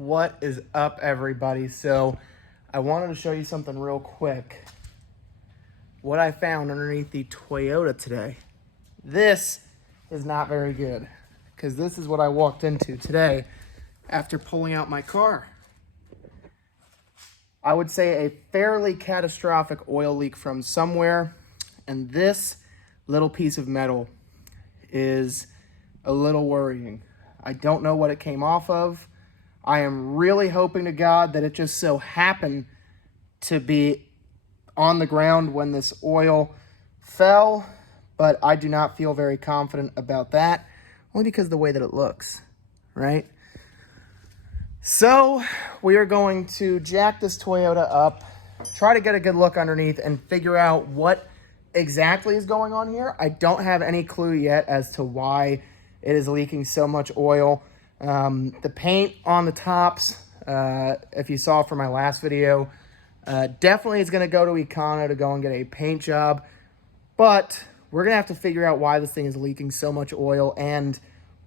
What is up, everybody? So I wanted to show you something real quick. What I found underneath the Toyota today. This is not very good because this is what I walked into today after pulling out my car. I would say a fairly catastrophic oil leak from somewhere, and this little piece of metal is a little worrying. I don't know what it came off of. I am really hoping to God that it just so happened to be on the ground when this oil fell, but I do not feel very confident about that, only because of the way that it looks, right? So we are going to jack this Toyota up, try to get a good look underneath and figure out what exactly is going on here. I don't have any clue yet as to why it is leaking so much oil. The paint on the tops, if you saw from my last video, definitely is going to go to Econo to go and get a paint job. But we're going to have to figure out why this thing is leaking so much oil and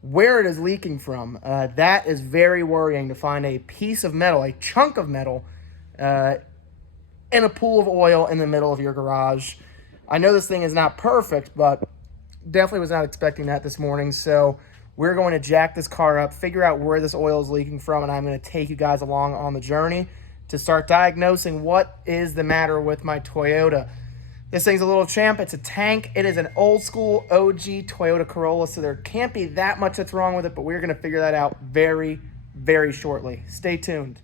where it is leaking from. That is very worrying, to find a piece of metal, a chunk of metal, in a pool of oil in the middle of your garage. I know this thing is not perfect, but definitely was not expecting that this morning. So we're going to jack this car up, figure out where this oil is leaking from, and I'm going to take you guys along on the journey to start diagnosing what is the matter with my Toyota. This thing's a little champ. It's a tank. It is an old school OG Toyota Corolla, so there can't be that much that's wrong with it, but we're going to figure that out very, very shortly. Stay tuned.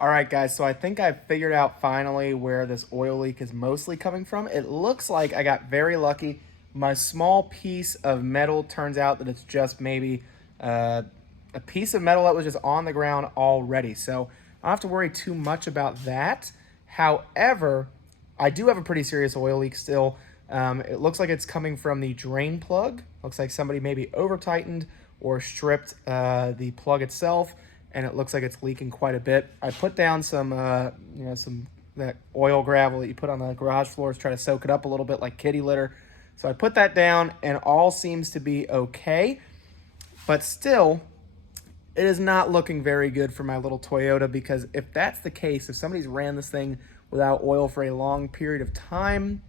All right, guys, so I think I've figured out finally where this oil leak is mostly coming from. It looks like I got very lucky. My small piece of metal turns out that it's just maybe a piece of metal that was just on the ground already. So I don't have to worry too much about that. However, I do have a pretty serious oil leak still. It looks like it's coming from the drain plug. Looks like somebody maybe over-tightened or stripped the plug itself, and it looks like it's leaking quite a bit. I put down some that oil gravel that you put on the garage floors, try to soak it up a little bit like kitty litter. So I put that down, and all seems to be okay. But still, it is not looking very good for my little Toyota, because if that's the case, if somebody's ran this thing without oil for a long period of time,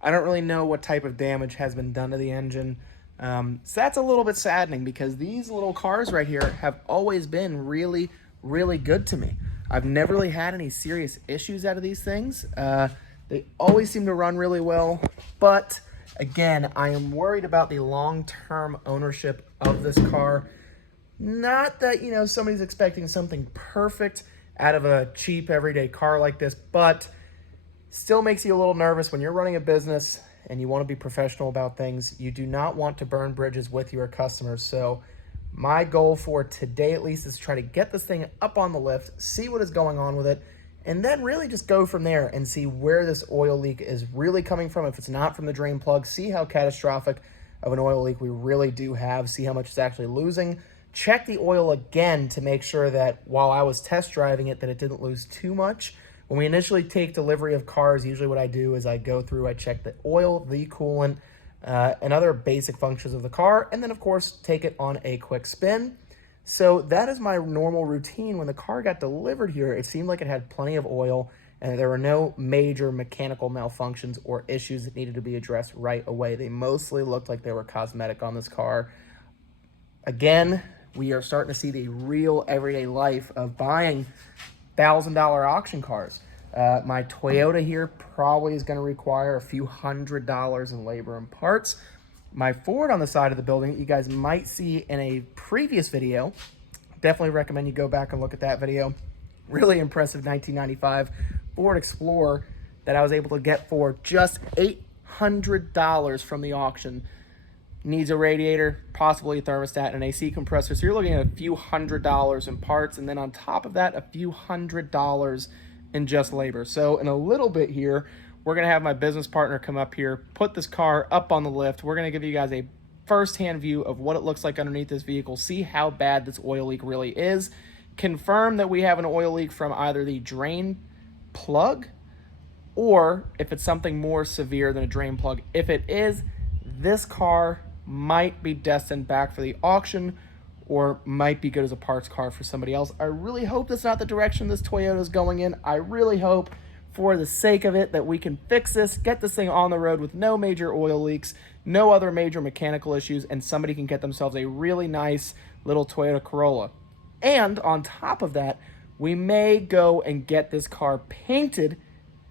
I don't really know what type of damage has been done to the engine. So that's a little bit saddening, because these little cars right here have always been really, really good to me. I've never really had any serious issues out of these things. They always seem to run really well, but again, I am worried about the long-term ownership of this car. Not that, somebody's expecting something perfect out of a cheap everyday car like this, but still makes you a little nervous when you're running a business and you want to be professional about things. You do not want to burn bridges with your customers. So my goal for today, at least, is to try to get this thing up on the lift, see what is going on with it, and then really just go from there and see where this oil leak is really coming from. If it's not from the drain plug, see how catastrophic of an oil leak we really do have, see how much it's actually losing. Check the oil again to make sure that while I was test driving it, that it didn't lose too much. When we initially take delivery of cars, usually what I do is I go through, I check the oil, the coolant, and other basic functions of the car, and then of course take it on a quick spin. So that is my normal routine. When the car got delivered here, it seemed like it had plenty of oil and there were no major mechanical malfunctions or issues that needed to be addressed right away. They mostly looked like they were cosmetic on this car. Again, we are starting to see the real everyday life of buying $1,000 auction cars. My Toyota here probably is going to require a few $100s in labor and parts. My Ford on the side of the building, you guys might see in a previous video. Definitely recommend you go back and look at that video. Really impressive 1995 Ford Explorer that I was able to get for just $800 from the auction. Needs a radiator, possibly a thermostat, and an AC compressor. So you're looking at a few $100s in parts, and then on top of that, a few $100s in just labor. So in a little bit here, we're going to have my business partner come up here, put this car up on the lift. We're going to give you guys a first-hand view of what it looks like underneath this vehicle, see how bad this oil leak really is, confirm that we have an oil leak from either the drain plug or if it's something more severe than a drain plug. If it is, this car might be destined back for the auction, or might be good as a parts car for somebody else. I really hope that's not the direction this Toyota is going in. I really hope, for the sake of it, that we can fix this, get this thing on the road with no major oil leaks, no other major mechanical issues, and somebody can get themselves a really nice little Toyota Corolla. And on top of that, we may go and get this car painted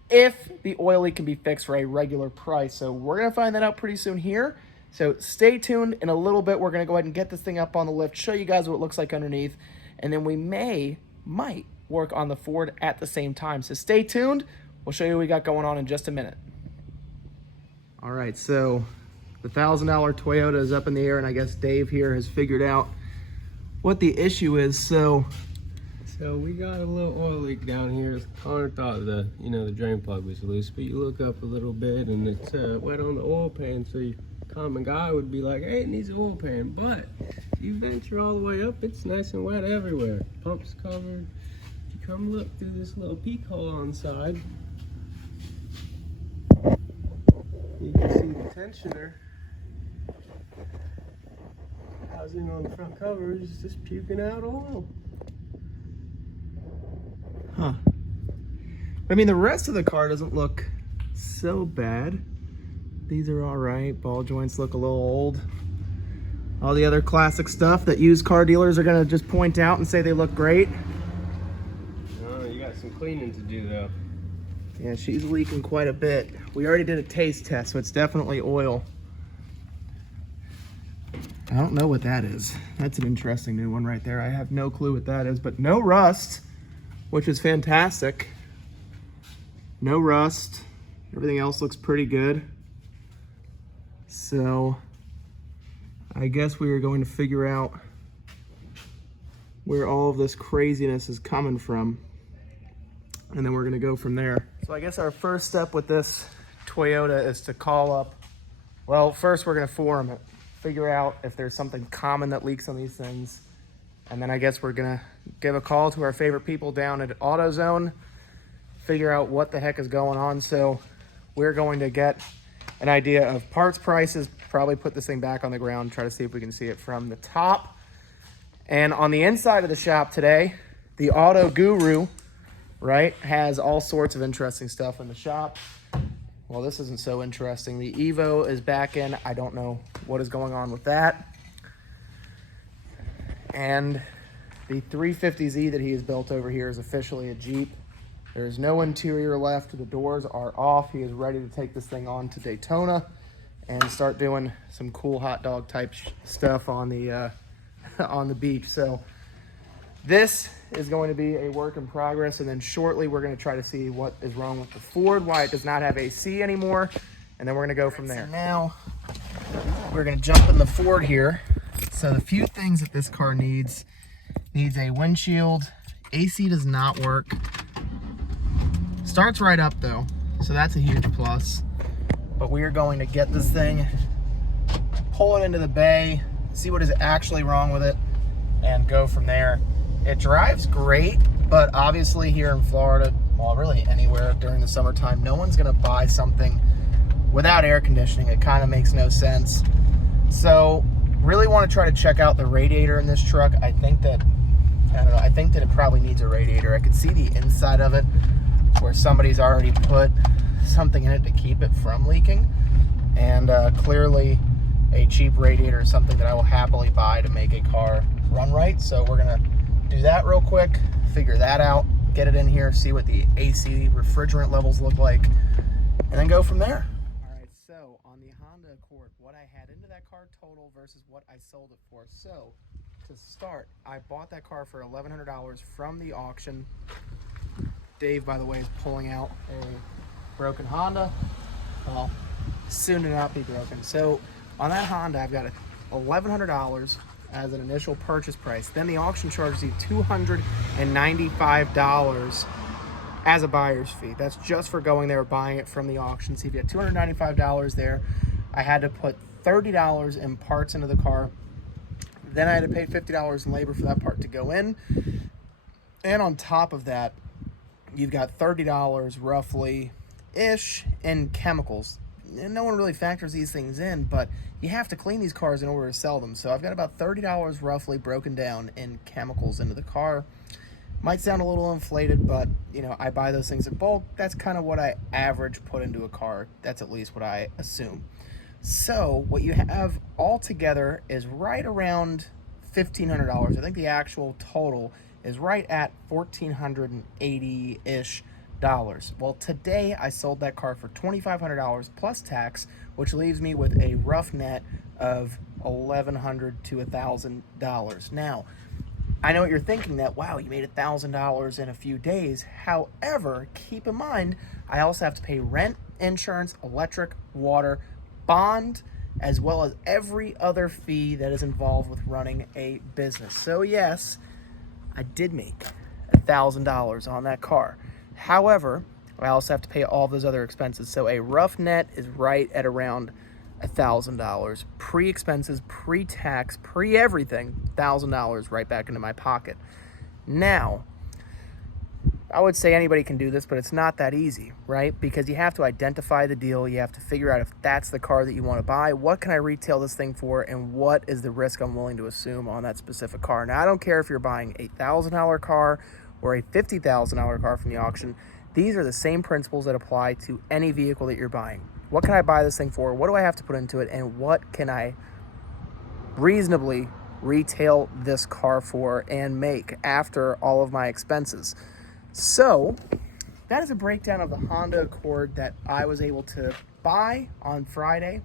if the oil leak can be fixed for a regular price. So we're going to find that out pretty soon here. So stay tuned. In a little bit, we're going to go ahead and get this thing up on the lift, show you guys what it looks like underneath, and then we might work on the Ford at the same time. So stay tuned. We'll show you what we got going on in just a minute. All right, so the $1,000 Toyota is up in the air, and I guess Dave here has figured out what the issue is. So we got a little oil leak down here. Connor thought the drain plug was loose, but you look up a little bit and it's wet on the oil pan. So your common guy would be like, hey, it needs an oil pan. But if you venture all the way up, it's nice and wet everywhere. Pump's covered. If you come look through this little peak hole on the side, you can see the tensioner housing on the front cover is just puking out oil. Huh. I mean, the rest of the car doesn't look so bad. These are all right. Ball joints look a little old. All the other classic stuff that used car dealers are gonna just point out and say they look great. Oh, you got some cleaning to do though. Yeah, she's leaking quite a bit. We already did a taste test, so it's definitely oil. I don't know what that is. That's an interesting new one right there. I have no clue what that is, but no rust, which is fantastic. No rust. Everything else looks pretty good. So I guess we are going to figure out where all of this craziness is coming from, and then we're going to go from there. So I guess our first step with this Toyota is to call up, well, first we're going to forum it, figure out if there's something common that leaks on these things. And then I guess we're gonna give a call to our favorite people down at AutoZone, figure out what the heck is going on. So we're going to get an idea of parts prices, probably put this thing back on the ground, try to see if we can see it from the top. And on the inside of the shop today, the Auto Guru, right, has all sorts of interesting stuff in the shop. Well, this isn't so interesting. The Evo is back in. I don't know what is going on with that. And the 350Z that he has built over here is officially a Jeep. There is no interior left. The doors are off. He is ready to take this thing on to Daytona and start doing some cool hot dog type stuff on the beach. So this is going to be a work in progress, and then shortly we're going to try to see what is wrong with the Ford, why it does not have AC anymore, and then we're going to go from there. So now we're going to jump in the Ford here. So the few things that this car needs a windshield. AC does not work. Starts right up though, so that's a huge plus. But we are going to get this thing, pull it into the bay, see what is actually wrong with it, and go from there. It drives great, but obviously here in Florida, well, really anywhere during the summertime, no one's gonna buy something without air conditioning. It kind of makes no sense. So really want to try to check out the radiator in this truck. I think that it probably needs a radiator. I could see the inside of it where somebody's already put something in it to keep it from leaking. And clearly a cheap radiator is something that I will happily buy to make a car run right. So we're gonna do that real quick, figure that out, get it in here, see what the AC refrigerant levels look like, and then go from there. All right, so on the Honda Accord, what I had into that car total versus what I sold it for. So to start, I bought that car for $1,100 from the auction. Dave, by the way, is pulling out a broken Honda. Well, soon to not be broken. So on that Honda, I've got $1,100 as an initial purchase price. Then the auction charges you $295 as a buyer's fee. That's just for going there, buying it from the auction. So if you had $295 there, I had to put $30 in parts into the car. Then I had to pay $50 in labor for that part to go in. And on top of that, you've got $30 roughly-ish in chemicals. no one really factors these things in, but you have to clean these cars in order to sell them. So I've got about $30 roughly broken down in chemicals into the car. Might sound a little inflated, but you know, I buy those things in bulk. That's kind of what I average put into a car. That's at least what I assume. So what you have all together is right around $1,500. I think the actual total is right at $1,480-ish. Well, today I sold that car for $2,500 plus tax, which leaves me with a rough net of $1,100 to $1,000. Now, I know what you're thinking, that, wow, you made $1,000 in a few days. However, keep in mind, I also have to pay rent, insurance, electric, water, bond, as well as every other fee that is involved with running a business. So yes, I did make $1,000 on that car. However, I also have to pay all those other expenses. So a rough net is right at around $1,000, pre-expenses, pre-tax, pre-everything, $1,000 right back into my pocket. Now, I would say anybody can do this, but it's not that easy, right? Because you have to identify the deal. You have to figure out if that's the car that you want to buy. What can I retail this thing for, and what is the risk I'm willing to assume on that specific car? Now, I don't care if you're buying a $1,000 car or a $50,000 car from the auction. These are the same principles that apply to any vehicle that you're buying. What can I buy this thing for? What do I have to put into it? And what can I reasonably retail this car for and make after all of my expenses? So that is a breakdown of the Honda Accord that I was able to buy on Friday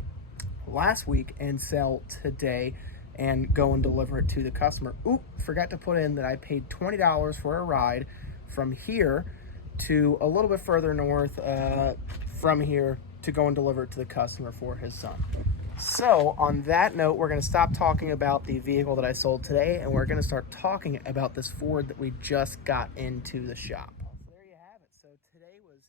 last week and sell today and go and deliver it to the customer. Oop, forgot to put in that I paid $20 for a ride from here to a little bit further north from here to go and deliver it to the customer for his son. So on that note, we're going to stop talking about the vehicle that I sold today, and we're going to start talking about this Ford that we just got into the shop. So there you have it. So today was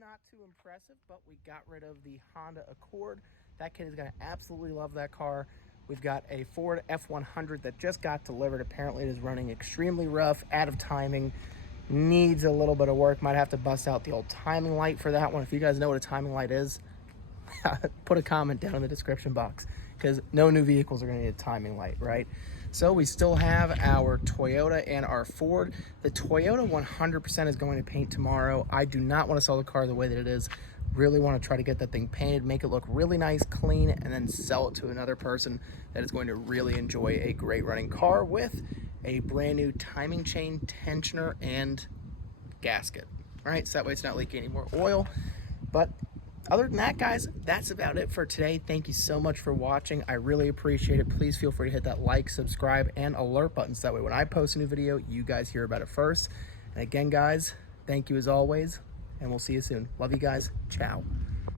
not too impressive, but we got rid of the Honda Accord. That kid is going to absolutely love that car. We've got a Ford F100 that just got delivered. Apparently it is running extremely rough, out of timing, needs a little bit of work. Might have to bust out the old timing light for that one. If you guys know what a timing light is, put a comment down in the description box, because no new vehicles are going to need a timing light, right? So we still have our Toyota and our Ford. The Toyota 100% is going to paint tomorrow. I do not want to sell the car the way that it is. Really want to try to get that thing painted, make it look really nice, clean, and then sell it to another person that is going to really enjoy a great running car with a brand new timing chain, tensioner, and gasket. All right, so that way it's not leaking any more oil. But other than that, guys, that's about it for today. Thank you so much for watching. I really appreciate it. Please feel free to hit that like, subscribe, and alert button, so that way when I post a new video, you guys hear about it first. And again, guys, thank you as always, and we'll see you soon. Love you guys. Ciao.